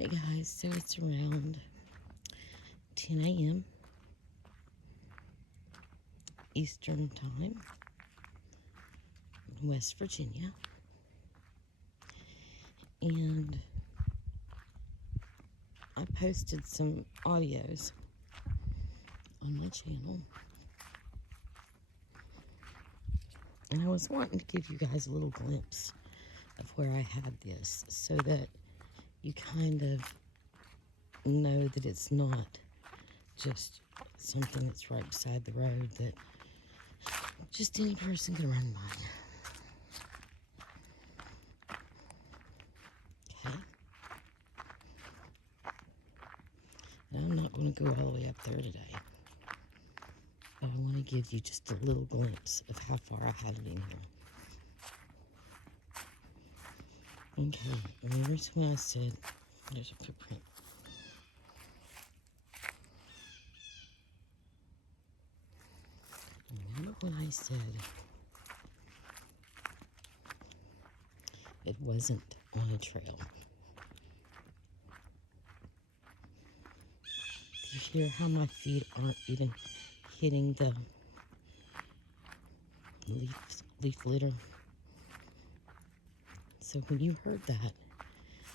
Hey guys, so it's around 10 a.m. Eastern Time in West Virginia. And I posted some audios on my channel. And I was wanting to give you guys a little glimpse of where I had this so that you kind of know that it's not just something that's right beside the road that just any person can run by. Okay? And I'm not going to go all the way up there today. But I want to give you just a little glimpse of how far I had it in here. Okay, remember when I said there's a footprint? Remember when I said it wasn't on a trail? Do you hear how my feet aren't even hitting the leaf litter? So when you heard that,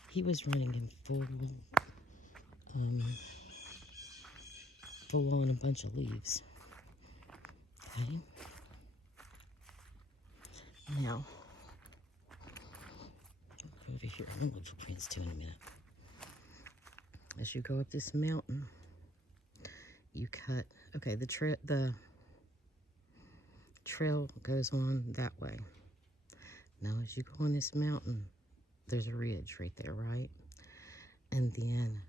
he was running in full on a bunch of leaves. Okay? Now, over here, I'm going to look for prints too in a minute. As you go up this mountain, you cut, okay, the trail goes on that way. Now, as you go on this mountain, there's a ridge right there, right? And then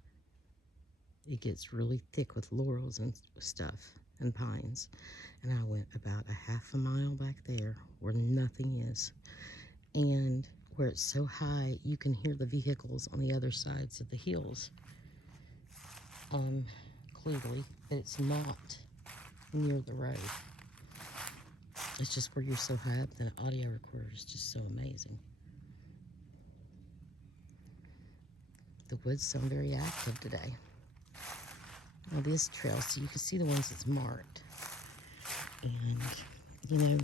it gets really thick with laurels and stuff and pines. And I went about a half a mile back there where nothing is. And where it's so high, you can hear the vehicles on the other sides of the hills. Clearly, but it's not near the road. It's just where you're so high up that an audio recorder is just so amazing. The woods sound very active today. Now this trail, so you can see the ones that's marked. And, you know,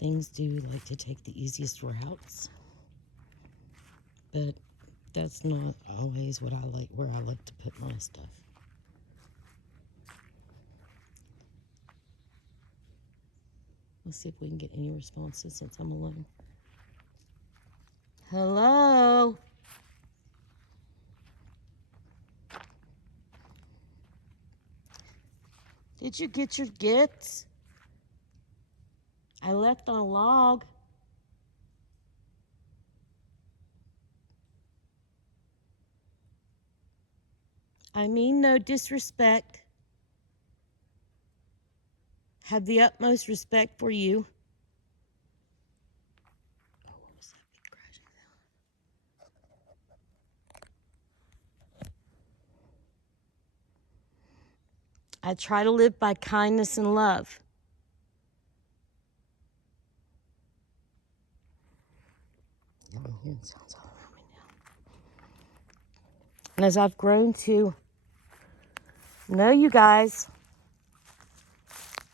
things do like to take the easiest routes. But that's not always what I like, where I like to put my stuff. Let's see if we can get any responses since I'm alone. Hello? Did you get your gifts? I left on a log. I mean no disrespect. Have the utmost respect for you. Oh, what was that big crashing sound? I try to live by kindness and love. I'm hearing sounds all around me now. And as I've grown to know you guys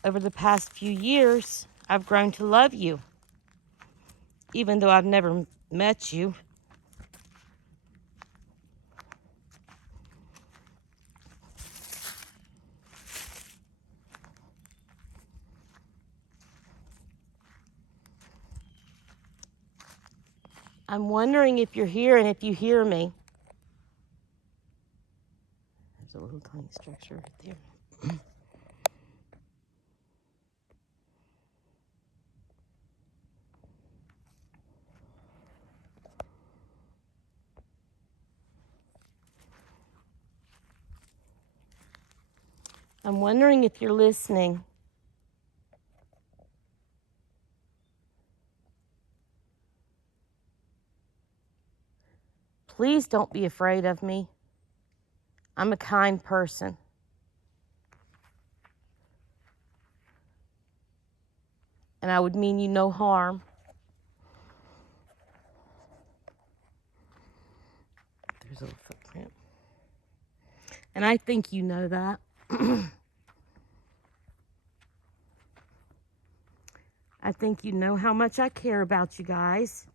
over the past few years, I've grown to love you. Even though I've never met you. I'm wondering if you're here and if you hear me. There's a little tiny structure right there. I'm wondering if you're listening. Please don't be afraid of me. I'm a kind person. And I would mean you no harm. There's a little footprint. And I think you know that. I think you know how much I care about you guys.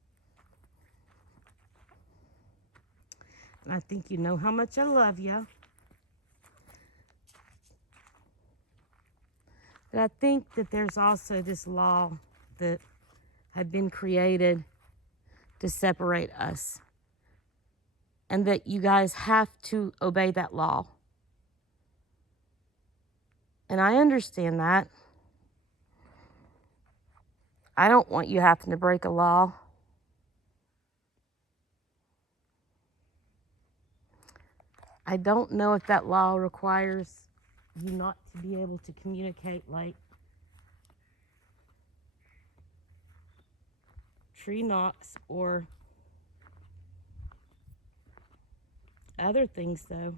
And I think you know how much I love you. But I think that there's also this law that had been created to separate us. And that you guys have to obey that law. And I understand that. I don't want you having to break a law. I don't know if that law requires you not to be able to communicate like tree knocks or other things, though.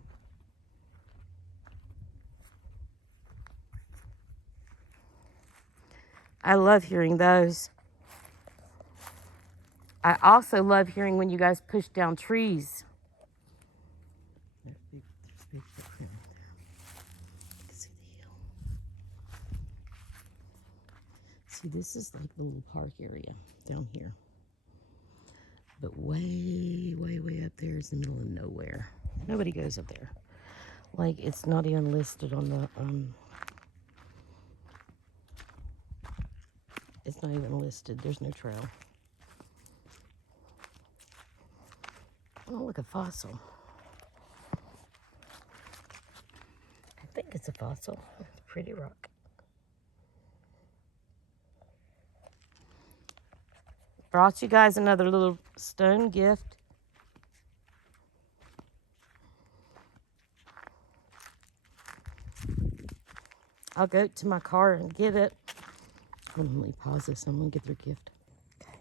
I love hearing those. I also love hearing when you guys push down trees. There's big footprint right there. You can see the hill. See, this is like the little park area down here. But way, way, way up there is the middle of nowhere. Nobody goes up there. Like, it's not even listed on the, it's not even listed. There's no trail. Oh, look, a fossil. I think it's a fossil. It's a pretty rock. Brought you guys another little stone gift. I'll go to my car and get it. Let me pause this. I'm going to get their gift. Okay.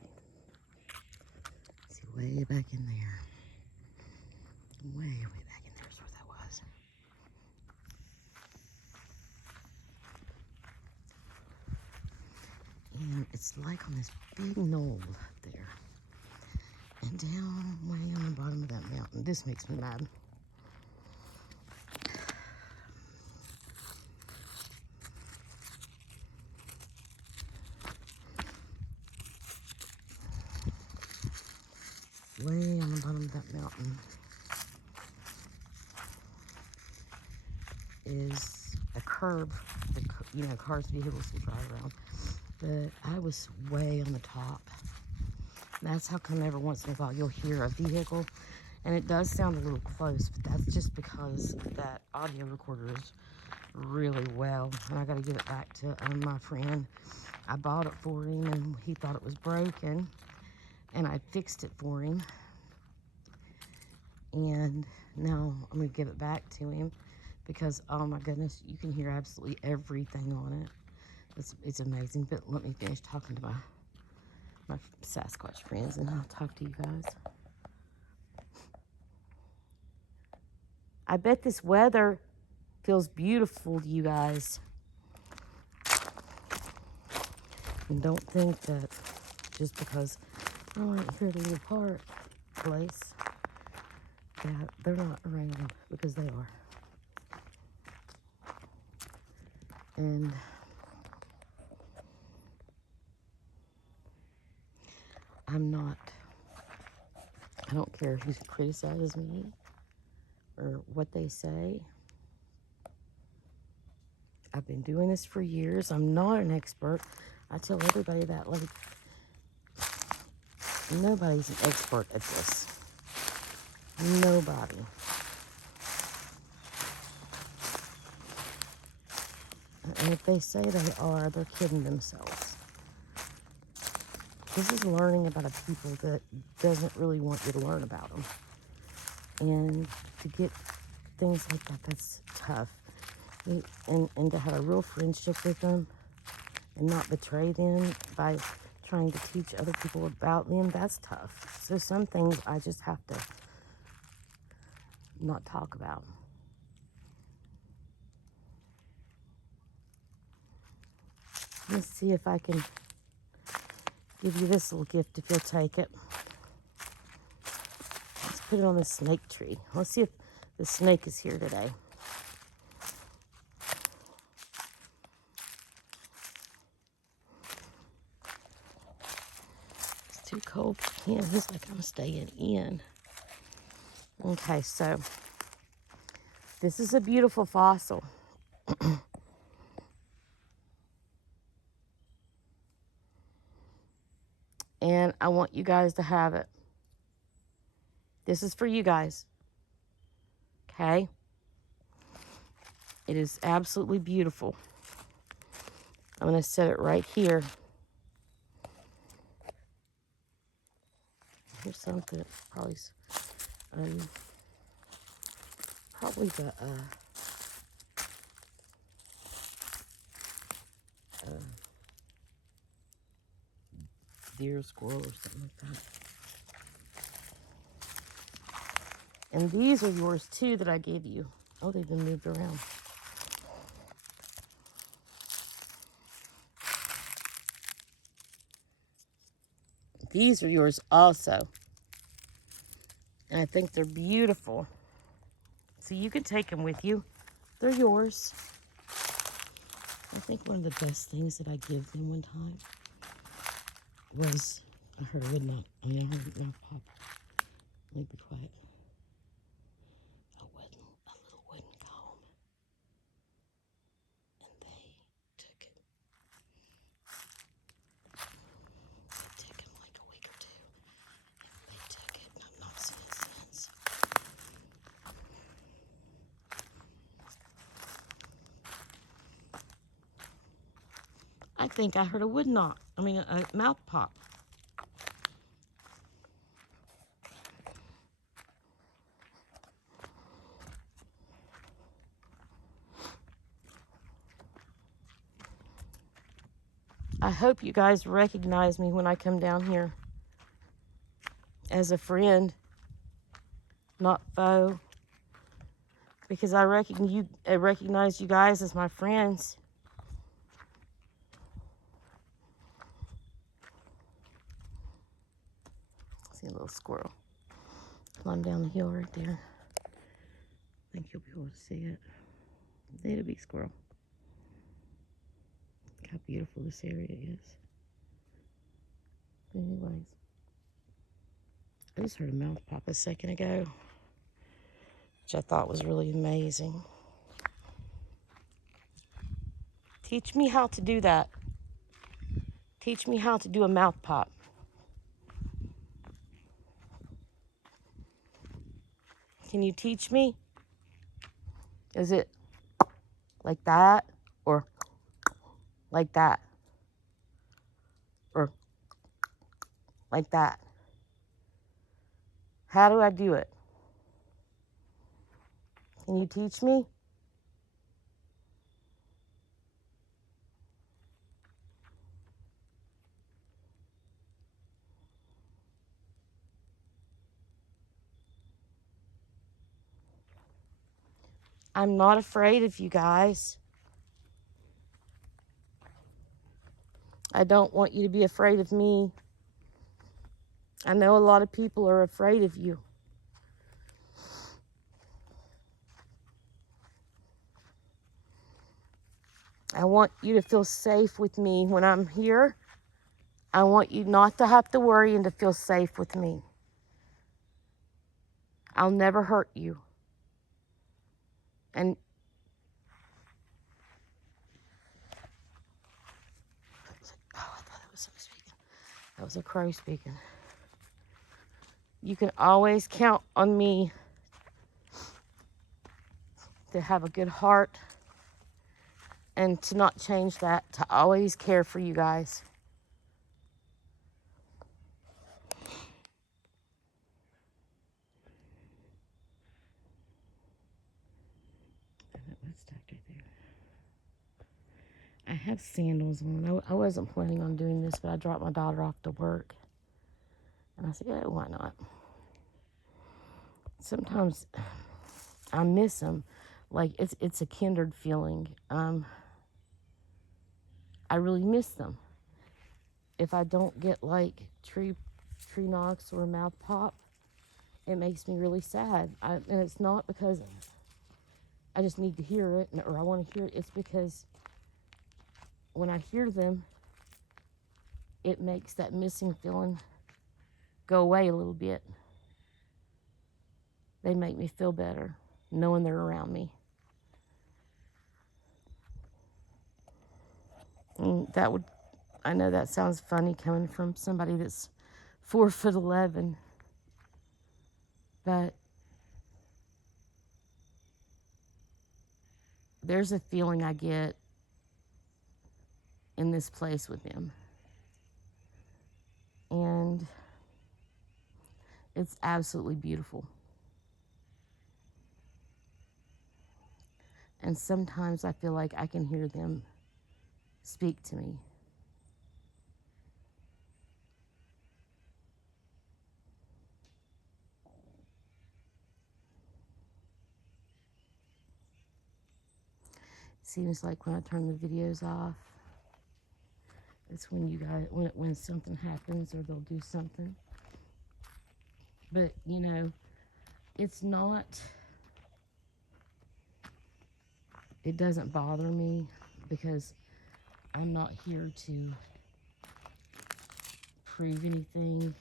See, way back in there. Way back in there is where that was. And it's like on this big knoll up there. And down way on the bottom of that mountain. This makes me mad. Way on the bottom of that mountain is a curb that, you know, cars, vehicles can drive around. But I was way on the top. And that's how come every once in a while you'll hear a vehicle. And it does sound a little close, but that's just because that audio recorder is really well. And I got to give it back to my friend. I bought it for him and he thought it was broken. And I fixed it for him. And now I'm going to give it back to him because, oh my goodness, you can hear absolutely everything on it. It's amazing. But let me finish talking to my Sasquatch friends and I'll talk to you guys. I bet this weather feels beautiful to you guys. And don't think that just because I went here to the little park place that they're not around, because they are. And I don't care who criticizes me or what they say. I've been doing this for years. I'm not an expert. I tell everybody that, like, nobody's an expert at this. Nobody. And if they say they are, they're kidding themselves. This is learning about a people that doesn't really want you to learn about them. And to get things like that, that's tough. And to have a real friendship with them and not betray them by trying to teach other people about them, that's tough. So some things I just have to not talk about. Let's see if I can give you this little gift if you'll take it. It's put it on the snake tree. Let's see if the snake is here today. It's too cold for him. He's like, I'm staying in. Okay, so this is a beautiful fossil. And I want you guys to have it. This is for you guys. Okay? It is absolutely beautiful. I'm going to set it right here. Here's something. Probably the deer, squirrel, or something like that. And these are yours too that I gave you. Oh, they've been moved around. These are yours also. And I think they're beautiful. So you can take them with you. They're yours. I think one of the best things that I gave them one time was, I heard a wood mouth pop. Let me be quiet. A little wooden comb. And they took it. It took him like a week or two. And they took it, and I've not seen it since. I think I heard a mouth pop. I hope you guys recognize me when I come down here as a friend, not foe, because I recognize you guys as my friends. See a little squirrel climb down the hill right there. I think you'll be able to see it. It's a big squirrel. Look how beautiful this area is. But anyways, I just heard a mouth pop a second ago, which I thought was really amazing. Teach me how to do that. Teach me how to do a mouth pop. Can you teach me? Is it like that, or like that, or like that? How do I do it? Can you teach me? I'm not afraid of you guys. I don't want you to be afraid of me. I know a lot of people are afraid of you. I want you to feel safe with me when I'm here. I want you not to have to worry and to feel safe with me. I'll never hurt you. And I thought that was somebody speaking. That was a crow speaking. You can always count on me to have a good heart and to not change that, to always care for you guys. I have sandals on. I wasn't planning on doing this, but I dropped my daughter off to work. And I said, yeah, why not? Sometimes I miss them. Like, it's a kindred feeling. I really miss them. If I don't get, like, tree knocks or a mouth pop, it makes me really sad. And it's not because I just need to hear it or I want to hear it. It's because when I hear them, it makes that missing feeling go away a little bit. They make me feel better knowing they're around me. And I know that sounds funny coming from somebody that's 4'11", but there's a feeling I get in this place with them. And it's absolutely beautiful. And sometimes I feel like I can hear them speak to me. It seems like when I turn the videos off, it's when you guys, when something happens or they'll do something. But, you know, it's not, it doesn't bother me because I'm not here to prove anything.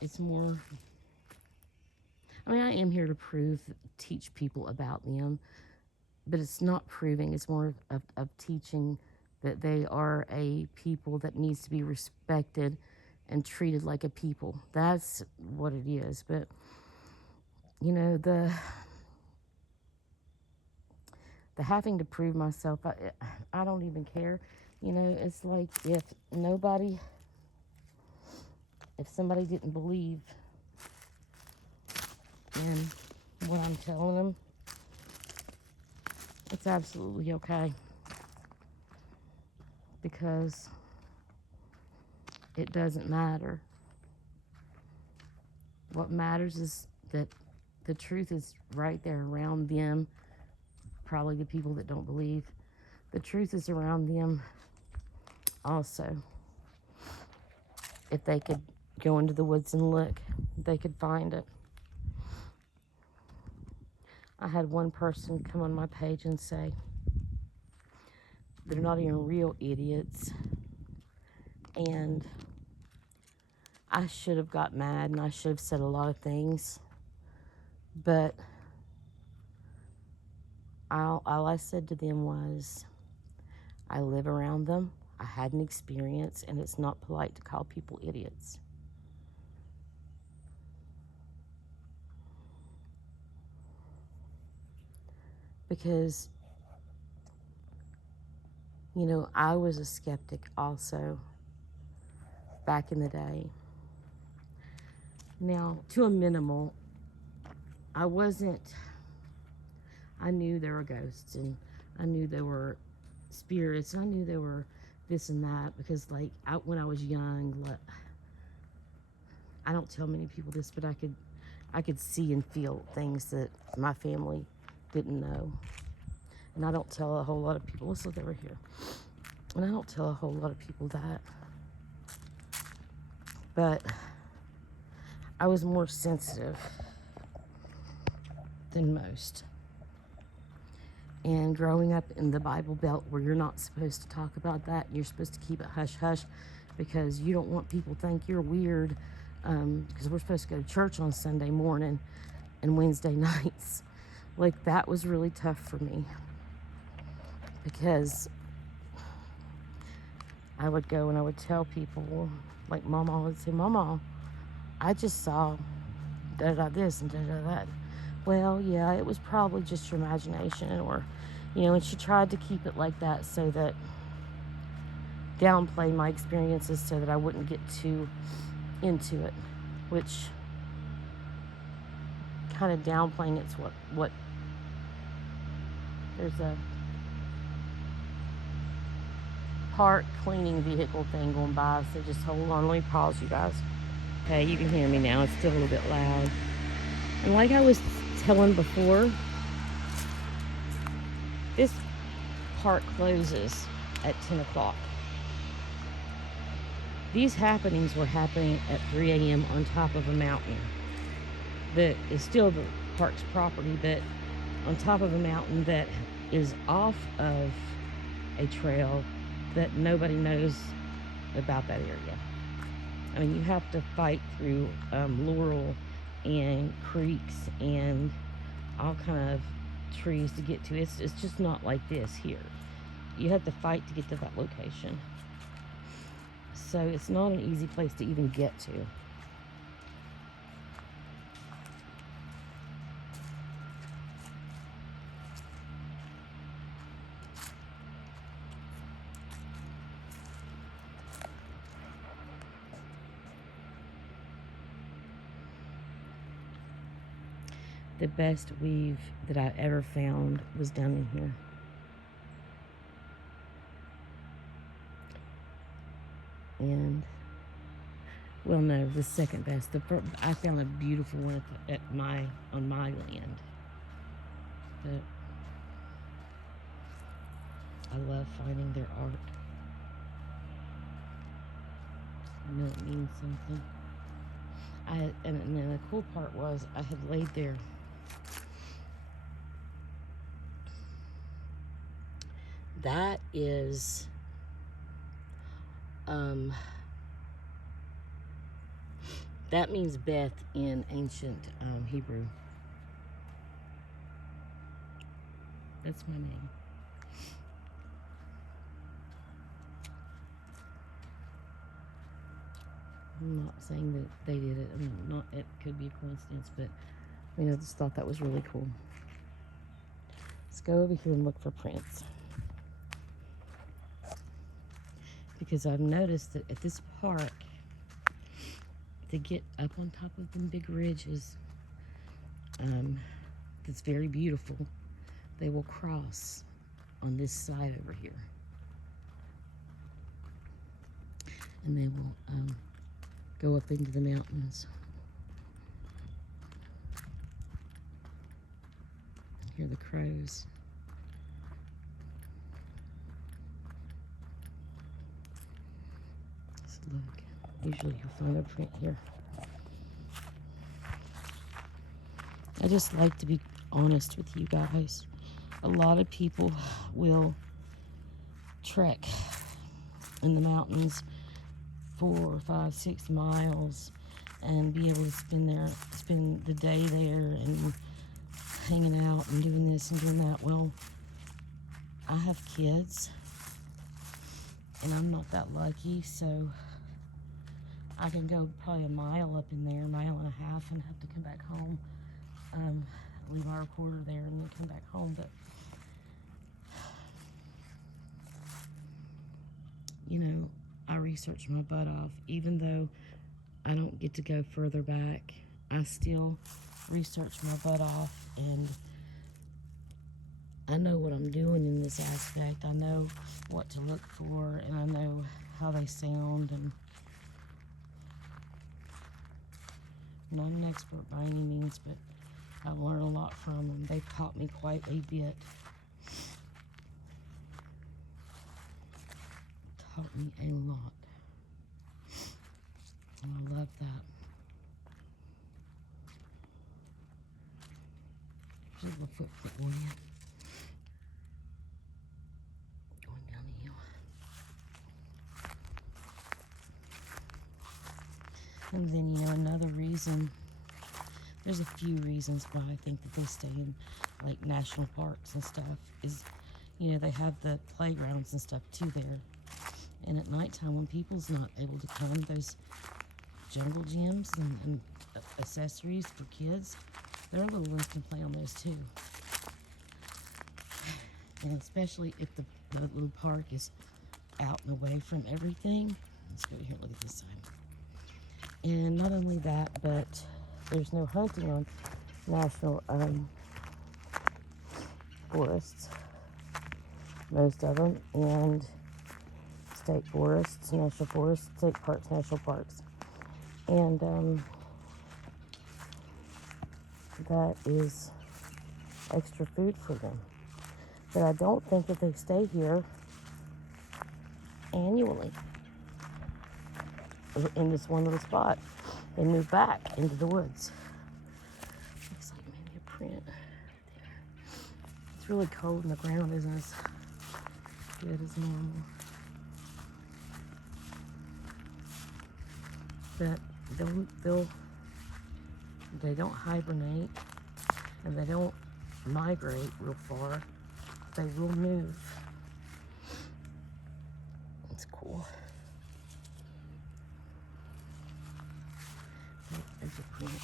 It's more, I mean, I am here to teach people about them, but it's not proving, it's more of teaching that they are a people that needs to be respected and treated like a people. That's what it is. But, you know, the having to prove myself, I don't even care. You know, it's like if somebody didn't believe in what I'm telling them, it's absolutely okay. Because it doesn't matter. What matters is that the truth is right there around them. Probably the people that don't believe. The truth is around them also. If they could go into the woods and look, they could find it. I had one person come on my page and say, they're not even real idiots. And I should have got mad and I should have said a lot of things. But all I said to them was, I live around them. I had an experience, and it's not polite to call people idiots. Because, you know, I was a skeptic also back in the day. Now, to a minimal, I knew there were ghosts, and I knew there were spirits, and I knew there were this and that, because like when I was young, I don't tell many people this, but I could see and feel things that my family didn't know. And I don't tell a whole lot of people, let's look over here. And I don't tell a whole lot of people that. But I was more sensitive than most. And growing up in the Bible Belt where you're not supposed to talk about that, you're supposed to keep it hush-hush because you don't want people to think you're weird, because we're supposed to go to church on Sunday morning and Wednesday nights. Like, that was really tough for me because I would go and I would tell people, like Mama would say, Mama, I just saw da-da this and da-da that. Well, yeah, it was probably just your imagination, or, you know, and she tried to keep it like that so that, downplay my experiences so that I wouldn't get too into it, which kind of downplaying it's what there's a park cleaning vehicle thing going by, so just hold on, let me pause you guys. Okay, you can hear me now, it's still a little bit loud. And like I was telling before, this park closes at 10 o'clock. These happenings were happening at 3 a.m. on top of a mountain that is still the park's property, but on top of a mountain that is off of a trail that nobody knows about that area. I mean, you have to fight through laurel and creeks and all kind of trees to get to it. It's just not like this here. You have to fight to get to that location. So it's not an easy place to even get to. The best weave that I ever found was down in here. And, well, no, the second best. I found a beautiful one on my land. But I love finding their art. I know it means something. And then the cool part was I had laid there. That is that means Beth in ancient Hebrew. That's my name. I'm not saying that they did it. I mean, it could be a coincidence, but I just thought that was really cool. Let's go over here and look for prints. Because I've noticed that at this park, to get up on top of them big ridges, that's very beautiful, they will cross on this side over here. And they will go up into the mountains. Hear the crows. Let's look. Usually you'll find a print here. I just like to be honest with you guys. A lot of people will trek in the mountains 4, 5, 6 miles and be able to spend the day there and hanging out and doing this and doing that. Well, I have kids and I'm not that lucky, so I can go probably a mile up in there, a mile and a half, and have to come back home, leave my recorder there and then come back home. But I research my butt off. Even though I don't get to go further back, I still research my butt off, and I know what I'm doing in this aspect. I know what to look for, and I know how they sound, and I'm not an expert by any means, but I've learned a lot from them. They've taught me quite a bit. Taught me a lot. And I love that. Here's a little footprint on you. Going down the hill. And then, another reason, there's a few reasons why I think that they stay in, like, national parks and stuff, is, they have the playgrounds and stuff, too, there. And at nighttime, when people's not able to come, those jungle gyms and accessories for kids, their little ones can play on those, too. And especially if the little park is out and away from everything. Let's go here and look at this side. And not only that, but there's no hunting on national forests, most of them, and state forests, national forests, state parks, national parks. And that is extra food for them. But I don't think that they stay here annually. in this one little spot. They moved back into the woods. Looks like maybe a print there. It's really cold and the ground isn't as good as normal. But they don't hibernate and they don't migrate real far. They will move. It's cool. There's a print.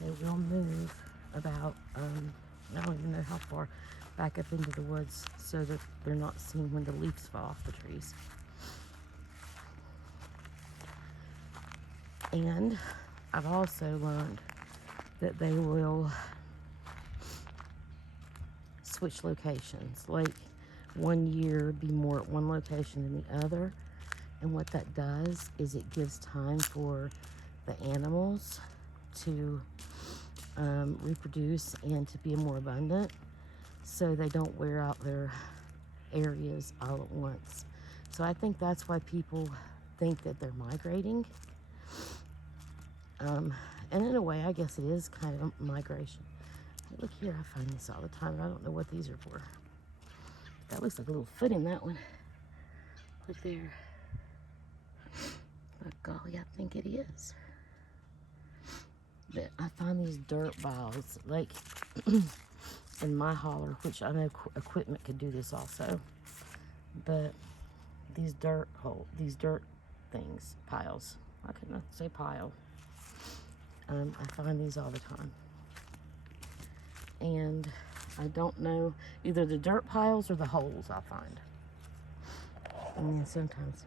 They will move about, I don't even know how far back up into the woods so that they're not seen when the leaves fall off the trees. And I've also learned that they will switch locations. Like one year be more at one location than the other. And what that does is it gives time for the animals to reproduce and to be more abundant, so they don't wear out their areas all at once. So I think that's why people think that they're migrating. And in a way, I guess it is kind of migration. Hey, look here, I find this all the time. I don't know what these are for. That looks like a little foot in that one. Look there. Oh, golly, I think it is. But I find these dirt piles, like in my holler, which I know equipment could do this also. But these dirt things, piles. I could not say pile. I find these all the time. And I don't know, either the dirt piles or the holes I find. And then sometimes,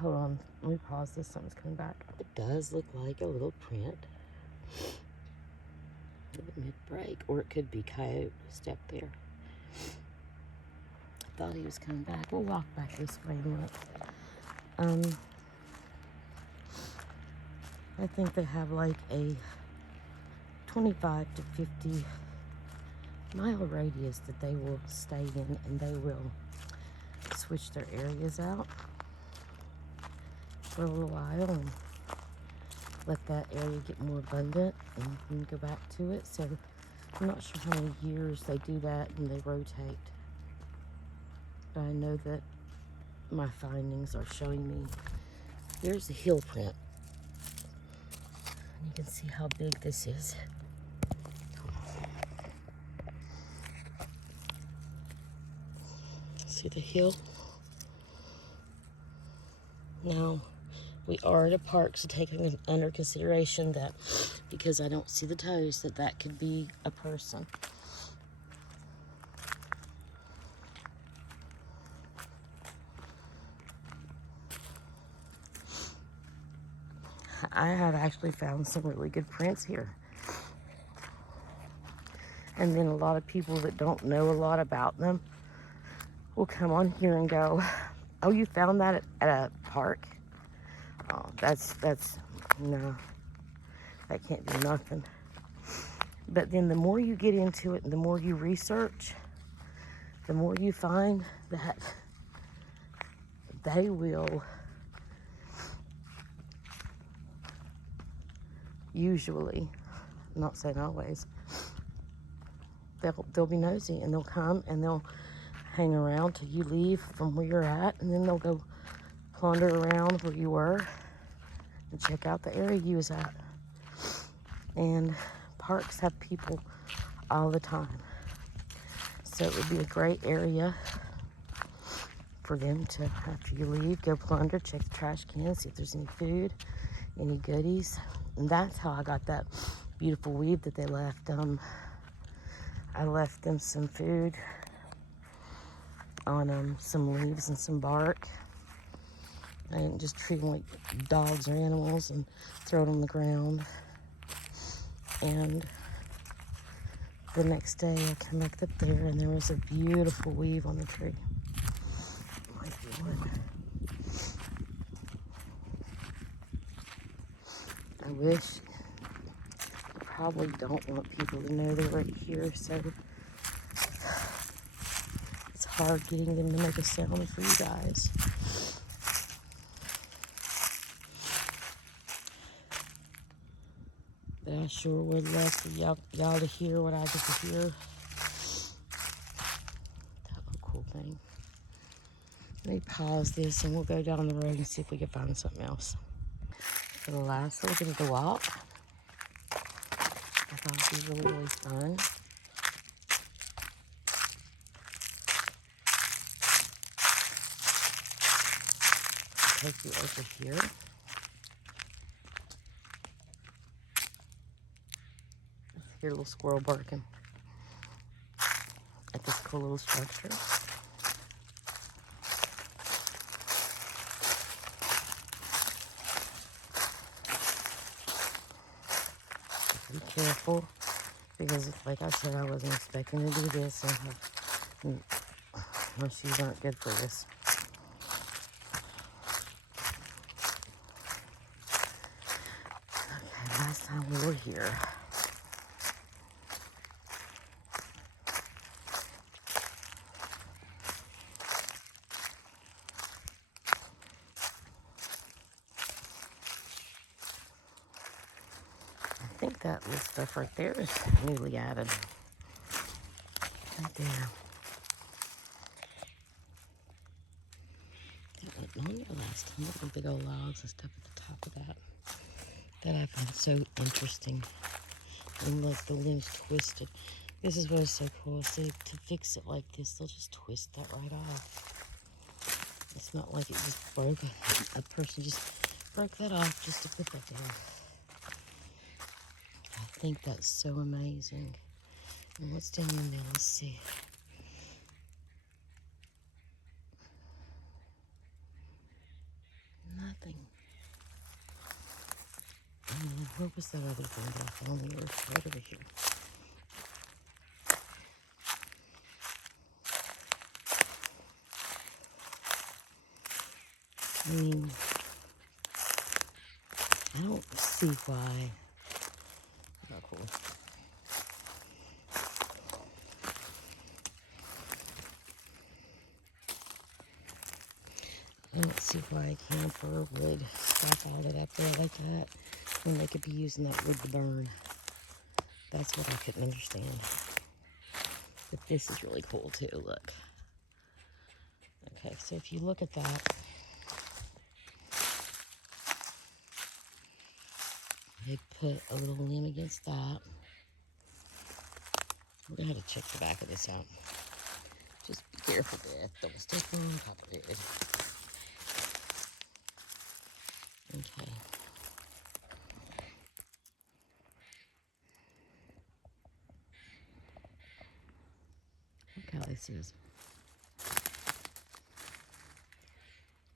hold on, let me pause this, something's coming back. It does look like a little print. Mid-break, or it could be coyote step there. I thought he was coming back. We'll walk back this way and look. I think they have like a 25 to 50 mile radius that they will stay in, and they will switch their areas out for a little while and let that area get more abundant and then go back to it. So I'm not sure how many years they do that and they rotate. But I know that my findings are showing me. Here's the heel print. And you can see how big this is. See the heel? Now, we are at a park, so taking under consideration that because I don't see the toes, that could be a person. I have actually found some really good prints here. And then a lot of people that don't know a lot about them will come on here and go, oh, you found that at a park? Oh, that's no, that can't do nothing. But then the more you get into it and the more you research, the more you find that they will usually, I'm not saying always, they'll be nosy and they'll come and they'll hang around till you leave from where you're at, and then they'll go plunder around where you were and check out the area you was at. And parks have people all the time, so it would be a great area for them to, after you leave, go plunder, check the trash cans, see if there's any food, any goodies. And that's how I got that beautiful weave that they left. I left them some food on some leaves and some bark. I didn't just treat them like dogs or animals and throw it on the ground. And the next day I come back up there and there was a beautiful weave on the tree. Might be wood. I wish, I probably don't want people to know they're right here, so it's hard getting them to make a sound for you guys. But I sure would love for y'all to hear what I get to hear. That little cool thing. Let me pause this and we'll go down the road and see if we can find something else. For the last little bit of the walk, I thought it'd be really, really fun. Take you over here. Hear a little squirrel barking at this cool little structure. Be careful, because like I said, I wasn't expecting to do this, and my shoes aren't good for this. Okay, last time we were here, I think that little stuff right there is newly added. Right there. That wasn't on there last time. Look at the big old logs and stuff at the top of that. That I find so interesting. And like the limbs twisted. This is what is so cool. So to fix it like this, they'll just twist that right off. It's not like it just broke. A person just broke that off just to put that there. I think that's so amazing. And what's down in there? Let's see. Nothing. Where was that other thing that I found on the earth? Right over here. I mean, I don't see why. Not cool. I don't see why a camper would stop all that up there like that when they could be using that wood to burn. That's what I couldn't understand. But this is really cool too, look. Okay, so if you look at that, they put a little limb against that. We're gonna have to check the back of this out. Just be careful, Dad. Don't step on top of it. Okay. Look how this is.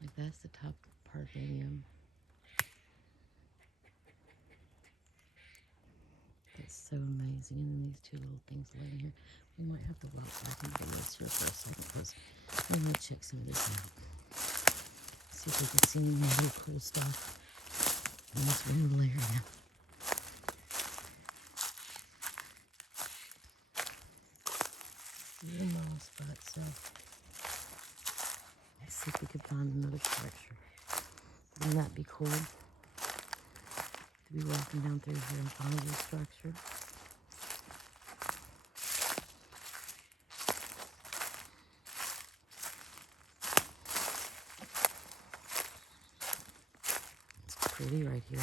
Like that's the top part of the limb. That's so amazing. And then these two little things laying here. We might have to walk back and do this here for a second because I'm gonna check some of this out. See if we can see any more really cool stuff in this window area. Little moss by itself. Let's see if we can find another structure. Wouldn't that be cool? To be walking down through here and find a little structure. It's pretty right here. I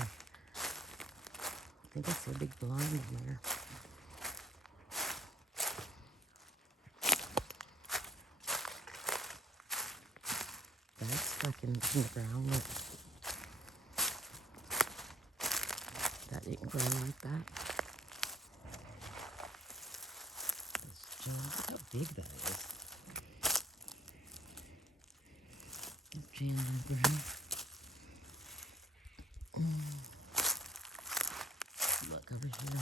think I see a big blind in there. That's stuck in the ground. Look. That didn't grow like that. Look how big that is. It's jammed in the ground. Look over here.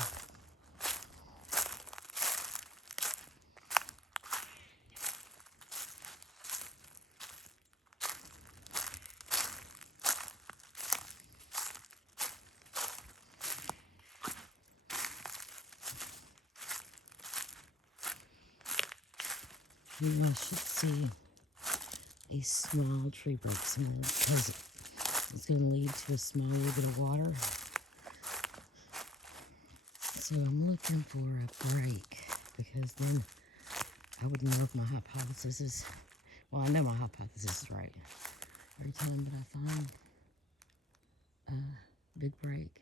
You know, I should see a small tree break somewhere because it's going to lead to a small little bit of water. So I'm looking for a break because then I would know if my hypothesis is, well, I know my hypothesis is right. Every time that I find a big break,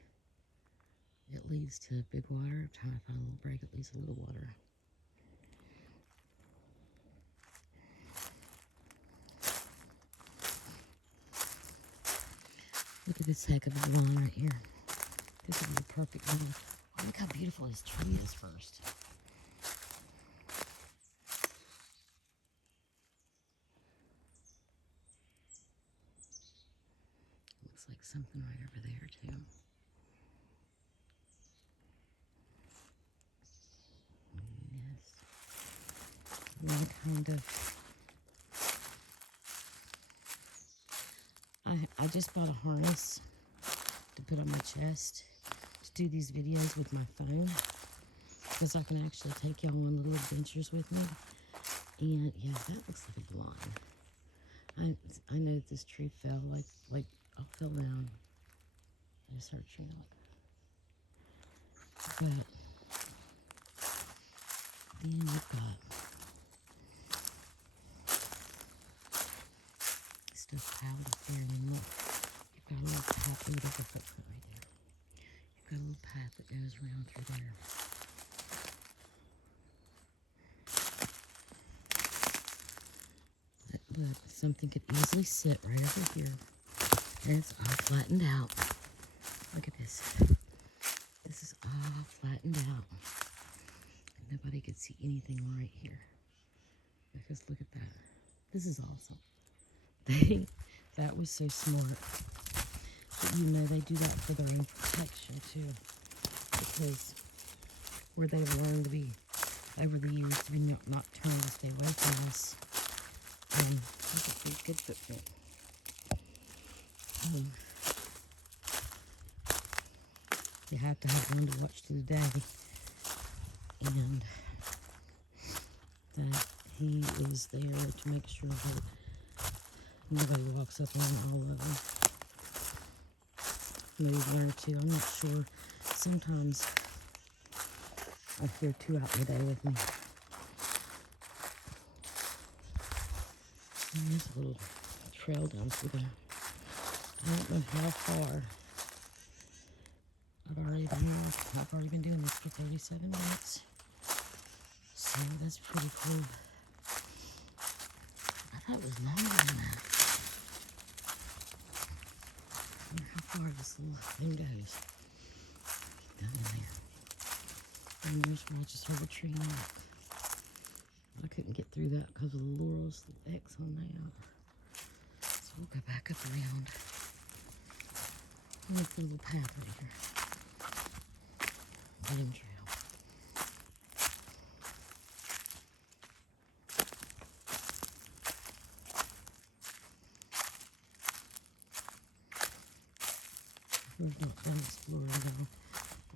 it leads to big water. Every time I find a little break, it leads to a little water. Look at this heck of a lawn right here. This would be the perfect lawn. Oh, look how beautiful this tree is first. Looks like something right over there too. Yes. And kind of, I just bought a harness to put on my chest to do these videos with my phone, because I can actually take y'all on little adventures with me. And yeah, that looks like a blind. I know this tree fell, like I fell down. I just started chewing it. But then you've got stuff piled up there, and look, you've got a little path. Ooh, there's a footprint right there. You've got a little path that goes around through there. But something could easily sit right over here. And it's all flattened out. Look at this. This is all flattened out. And nobody could see anything right here. Because look at that. This is awesome. That was so smart. But you know, they do that for their own protection too. Because where they've learned to be, over the years, to be not trying to stay away from us. Look at the good footprint. You have to have one to watch through the day. And that he is there to make sure that nobody walks up on all of them. Maybe one or two, I'm not sure. Sometimes I hear two out in the day with me. And there's a little trail down through there. I don't know how far I've already been doing this for 37 minutes. So that's pretty cool. I thought it was longer than that. I wonder how far this little thing goes. Down in there. And there's where I just heard a tree knock. I couldn't get through that because of the laurels, the X on that. So we'll go back up around. Look for a little path right here. Running trail. We're not done exploring though.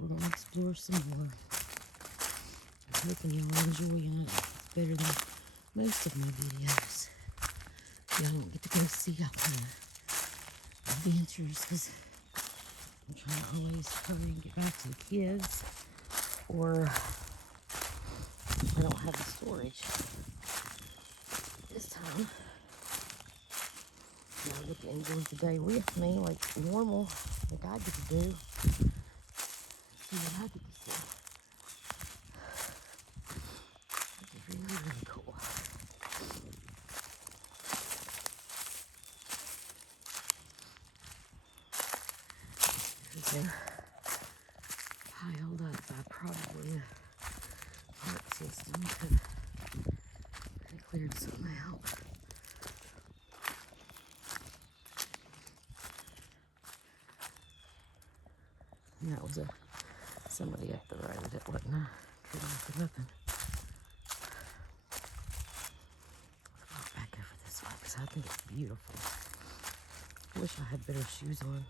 We're going to explore some more. I'm hoping y'all enjoying it. It's better than most of my videos. Y'all don't get to go see all kind of adventures because I'm trying to always hurry and get back to the kids, or I don't have the storage this time. I get to enjoy the day with me like normal, like I get to do. See what I get to see. Which is really, really cool. They're piled up by probably a park system. They cleared something out. And that was somebody up the road. It wasn't a tree for nothing. Let's walk back over this way because I think it's beautiful. I wish I had better shoes on.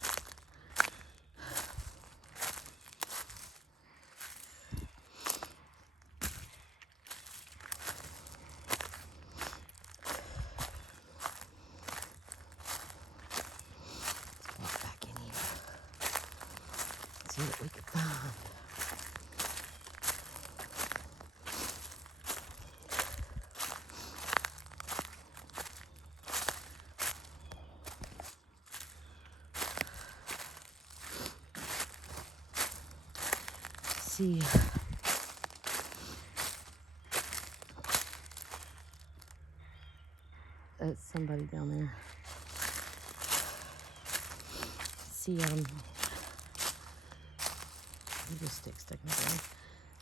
Let's walk back in here. See what we can find. see. That's somebody down there. See, just sticking down.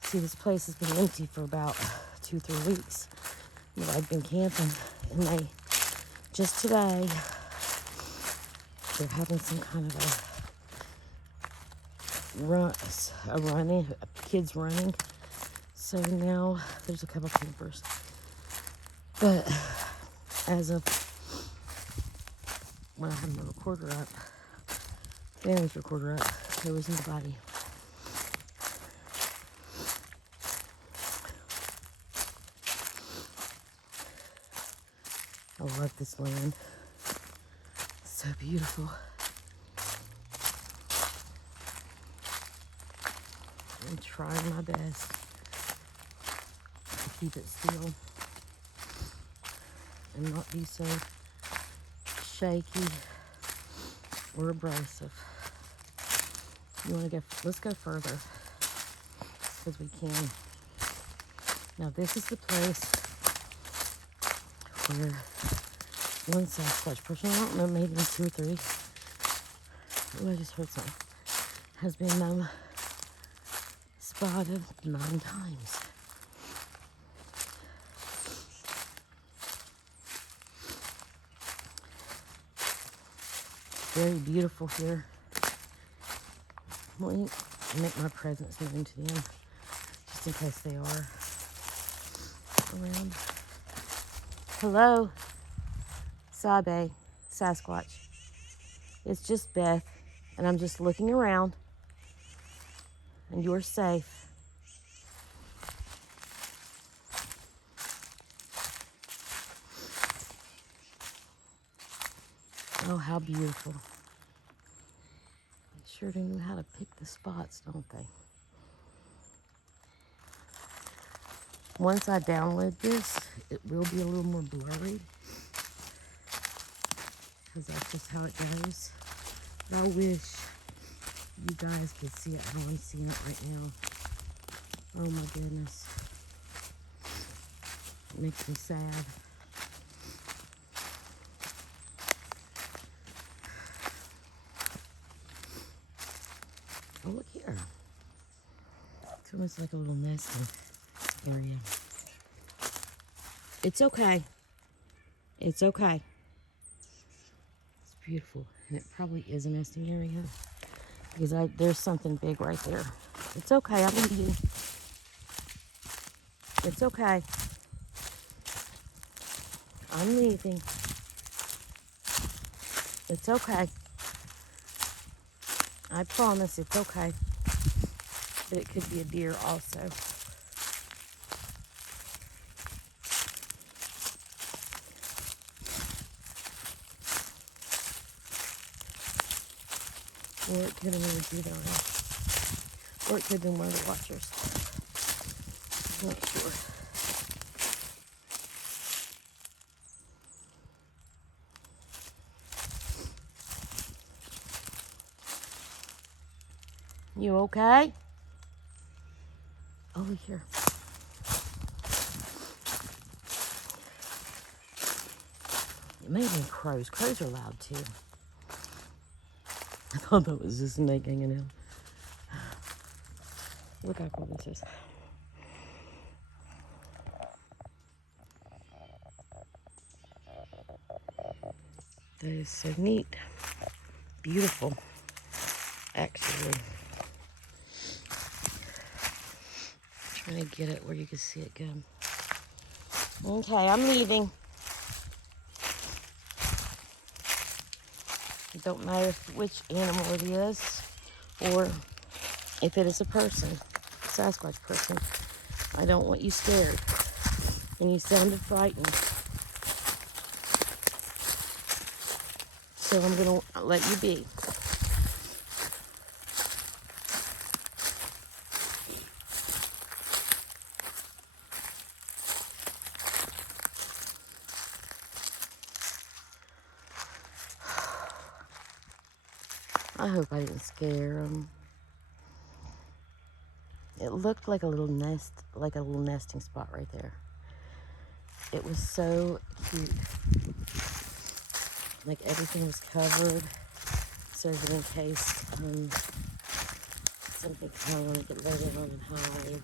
See, this place has been empty for about 2-3 weeks. But I've been camping, and they just today they're having some kind of kids running. So now there's a couple campers. But as of when I had my recorder up, family's recorder up, there was nobody. I love this land. It's so beautiful. I'm trying my best to keep it still and not be so shaky or abrasive. You want to go? Let's go further because we can. Now this is the place where one Sasquatch person, I don't know, maybe 2 or 3. Oh, I just heard something. Has been spotted 9 times. Very beautiful here. Let me make my presence known to them, just in case they are around. Hello, Sabe, Sasquatch. It's just Beth, and I'm just looking around, and you're safe. Oh, how beautiful. They sure do know how to pick the spots, don't they? Once I download this, it will be a little more blurry, because that's just how it goes. But I wish you guys could see it how I'm seeing it right now. Oh my goodness. It makes me sad. Oh, look here. It's almost like a little nesting area. It's okay. It's okay. It's beautiful. And it probably is a nesting area, because there's something big right there. It's okay. I'm leaving. It's okay. I'm leaving. It's okay. I promise it's okay. But it could be a deer also. Or it could have been a deer. Or it could have been one of the watchers. I'm not sure. You okay? Over here. It may have been crows. Crows are loud too. I thought that was just a snake hanging out. Look how cool this is. That is so neat. Beautiful, actually. Trying to get it where you can see it go. Okay, I'm leaving. It don't matter which animal it is or if it is a person, Sasquatch person. I don't want you scared. And you sounded frightened. So I'm going to let you be. I hope I didn't scare them. It looked like a little nest, like a little nesting spot right there. It was so cute. Like everything was covered so that in case something kind of want to get laid on and hide.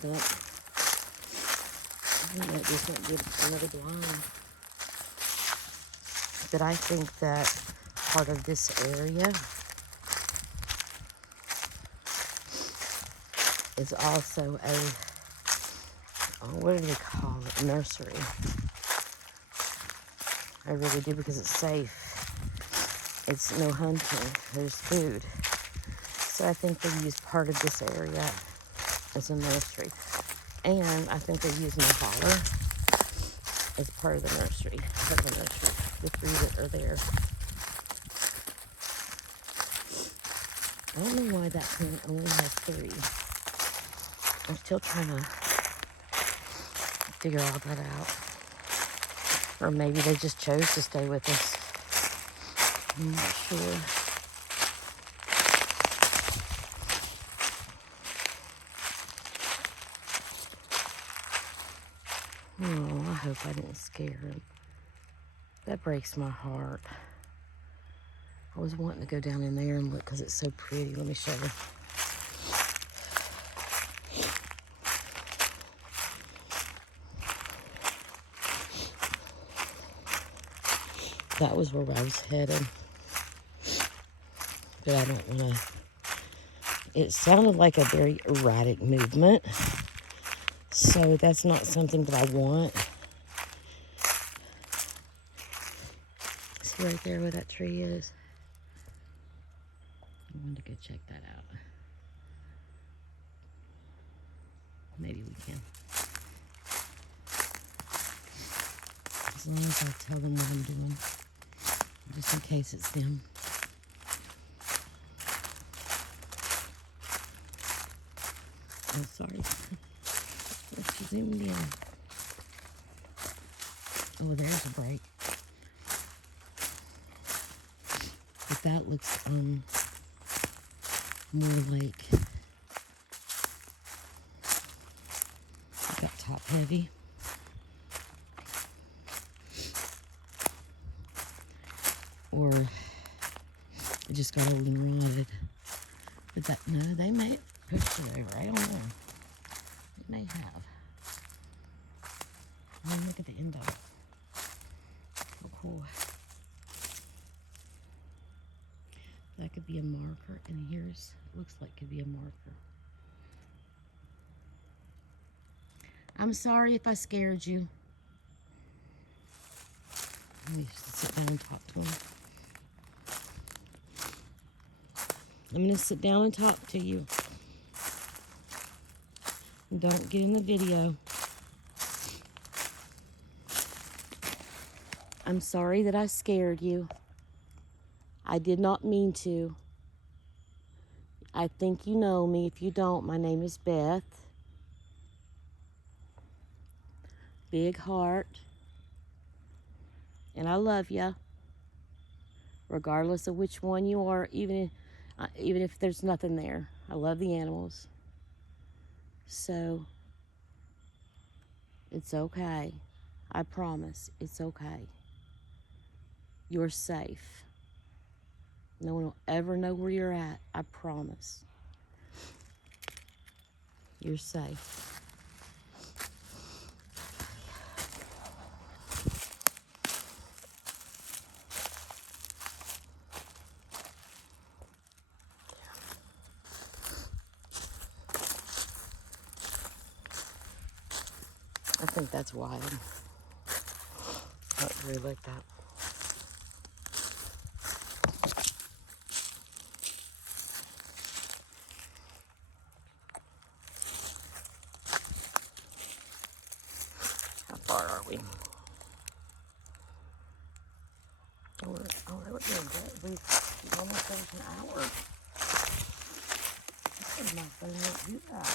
But I think that just might be another blind. But I think that part of this area is also a, what do they call it? Nursery. I really do, because it's safe. It's no hunting. There's food. So I think they use part of this area as a nursery. And I think they're using the holler as part of the nursery. The three that are there. I don't know why that plant only has 3. I'm still trying to figure all that out. Or maybe they just chose to stay with us. I'm not sure. Oh, I hope I didn't scare him. That breaks my heart. I was wanting to go down in there and look because it's so pretty. Let me show you. That was where I was headed. But I don't want to. It sounded like a very erratic movement. So that's not something that I want. See right there where that tree is? I wanted to go check that out. Maybe we can. As long as I tell them what I'm doing. Just in case it's them. Oh, sorry. Let's zoom in. Oh, there's a break. But that looks more like got top heavy. Or it just got old and rotted. But that, no, they may push it over. I don't know. It may have. I mean, look at the end of it. How cool. That could be a marker, and here's, looks like it could be a marker. I'm sorry if I scared you. Let me just sit down and talk to him. I'm going to sit down and talk to you. Don't get in the video. I'm sorry that I scared you. I did not mean to. I think you know me. If you don't, my name is Beth. Big heart. And I love you. Regardless of which one you are, even if there's nothing there. I love the animals. So, it's okay. I promise, it's okay. You're safe. No one will ever know where you're at. I promise. You're safe. I think that's wild. Not really like that. How far are we? Oh, that would be good. We've almost finished an hour. This is my favorite do that.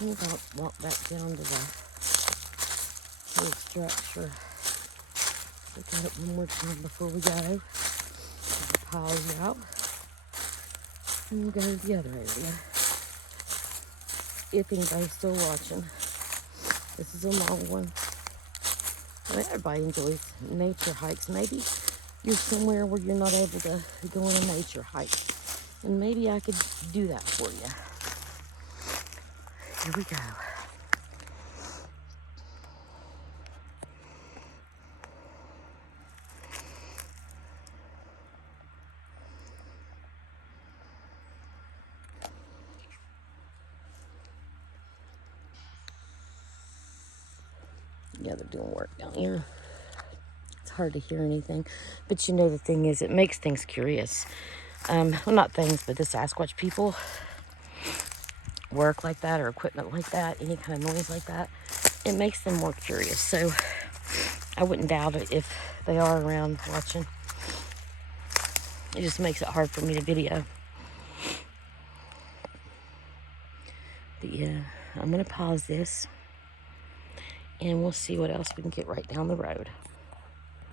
I'm about to walk back down to the little structure. Look at it one more time before we go. Pause out. And we'll go to the other area. If anybody's still watching. This is a long one. Well, everybody enjoys nature hikes. Maybe you're somewhere where you're not able to go on a nature hike. And maybe I could do that for you. Here we go. Yeah, they're doing work down here. It's hard to hear anything. But you know, the thing is, it makes things curious. Well, not things, but the Sasquatch people work like that or equipment like that, any kind of noise like that, it makes them more curious. So I wouldn't doubt it if they are around watching. It just makes it hard for me to video. But yeah, I'm going to pause this and we'll see what else we can get right down the road.